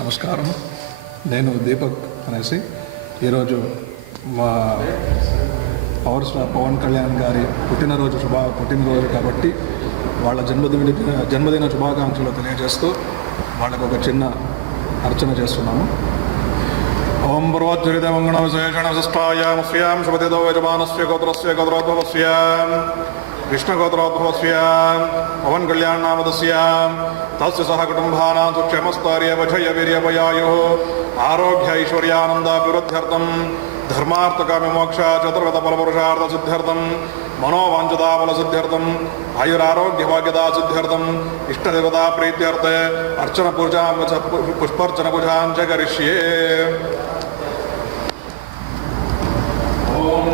నమస్కారం. నేను దీపక్ అనేసి ఈరోజు మా పవర్ స్టార్ పవన్ కళ్యాణ్ గారి పుట్టినరోజు కాబట్టి వాళ్ళ జన్మదిన శుభాకాంక్షలు తెలియజేస్తూ వాళ్ళకు ఒక చిన్న అర్చన చేస్తున్నాము. ఓం పూర్వోచ్చరితమంగళ విశేషణ సృష్టాయామస్యాం శుభతిదో యజమానస్య గోత్రస్య గోత్రోద్భవస్యాం కృష్ణగోత్రోద్భవస్య పవన్ కళ్యాణ్ నామదస్య తస్య సహ కుటుంబానాం సుక్షేమస్థైర్య విజయ వీర్యపయాయు ఆరోగ్య ఐశ్వర్యానందాభివృద్ధ్యర్థం ధర్మార్థకామమోక్ష చతుర్విధ ఫలపురుషార్థ సిద్ధ్యర్థం మనోవాంఛితాఫలసిద్ధ్యర్థం ఆయురారోగ్యభాగ్యదా సిద్ధ్యర్థం ఇష్టదేవతా ప్రీత్యర్థే అర్చన పూజా పుష్పర్చన పూజాంచ కరిష్యే. ఓం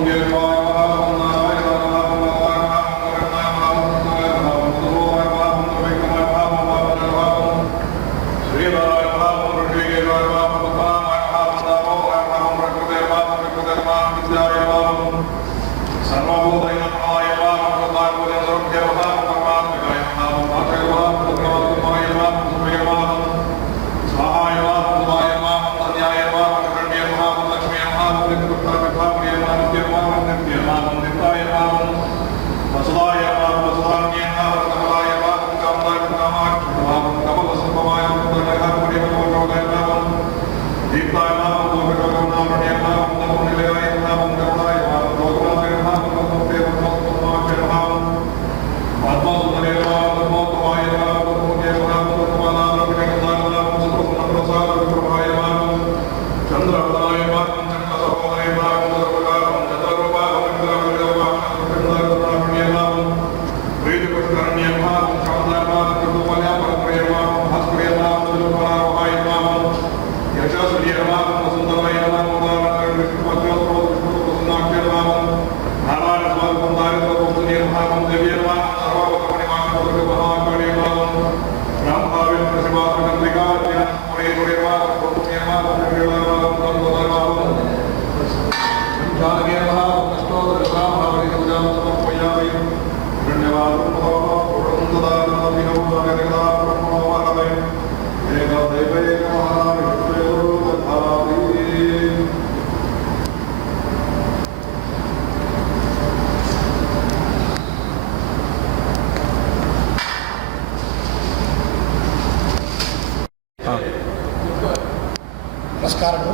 నమస్కారము,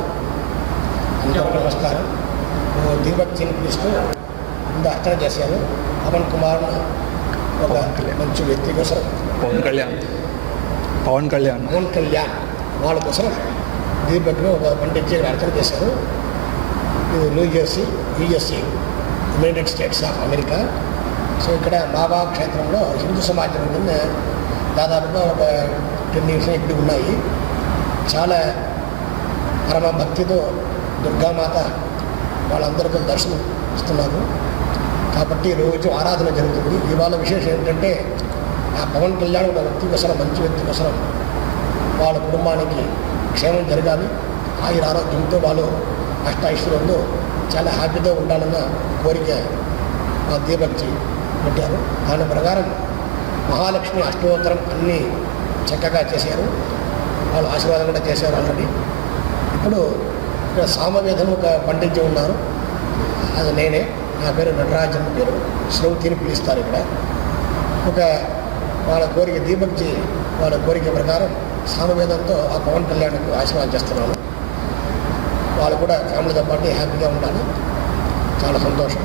అందరికీ నమస్కారం. దీపక్ పిలుస్తూ ముందు అర్చన చేశాను. పవన్ కుమార్ను ఒక మంచి వ్యక్తి కోసం పవన్ కళ్యాణ్ వాళ్ళ కోసం దీపక్ను ఒక పండించి అర్చన చేశారు. ఇది New Jersey USA, United states of America. So ఇక్కడ మాబా క్షేత్రంలో హిందూ సమాజం కింద దాదాపుగా ఒక 10 years ఇక్కడ ఉన్నాయి. చాలా పరమ భక్తితో దుర్గామాత వాళ్ళందరికీ దర్శనం ఇస్తున్నారు కాబట్టి రోజు ఆరాధన జరుగుతుంది. ఇవాళ విశేషం ఏంటంటే ఆ పవన్ కళ్యాణ్ ఒక వ్యక్తి కోసం, మంచి వ్యక్తి కోసం వాళ్ళ కుటుంబానికి క్షేమం జరగాలి, ఆరోగ్యంతో వాళ్ళు అష్టైశ్వర్యంతో చాలా హ్యాపీగా ఉండాలన్న కోరిక మా దీపక్జీ పెట్టారు. దాని ప్రకారం మహాలక్ష్మి అష్టోత్తరం అన్నీ చక్కగా చేశారు. వాళ్ళు ఆశీర్వాదం కూడా చేశారు ఆల్రెడీ. ఇప్పుడు ఇక్కడ సామవేదం ఒక పండించి ఉన్నారు, అది నేనే. నా పేరు నటరాజన్, పేరు శ్రౌతిని పిలుస్తారు. ఇక్కడ ఒక వాళ్ళ కోరిక, దీపక్జీ వాళ్ళ కోరిక ప్రకారం సామవేదంతో ఆ పవన్ కళ్యాణ్కి ఆశీర్వాదం చేస్తున్నాను. వాళ్ళు కూడా ఫ్యామిలీతో పాటు హ్యాపీగా ఉండాలి, చాలా సంతోషం.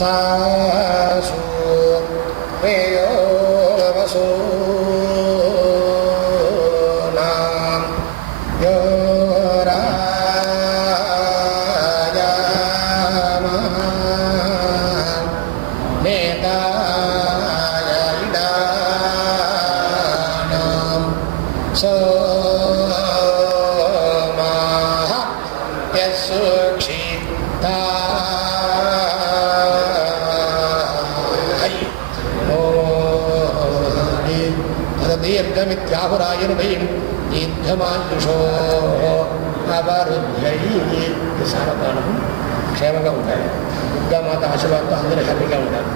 సాసు రేయో వసో దీర్ఘమిత్యాహురాయుర్వైం దీర్ఘమాయుషో అవరుధ్యై. సారకాలం క్షేమంగా ఉంటాయి. దుర్గామాత ఆశీర్వాదంతో అందరూ హ్యాపీగా ఉంటారు.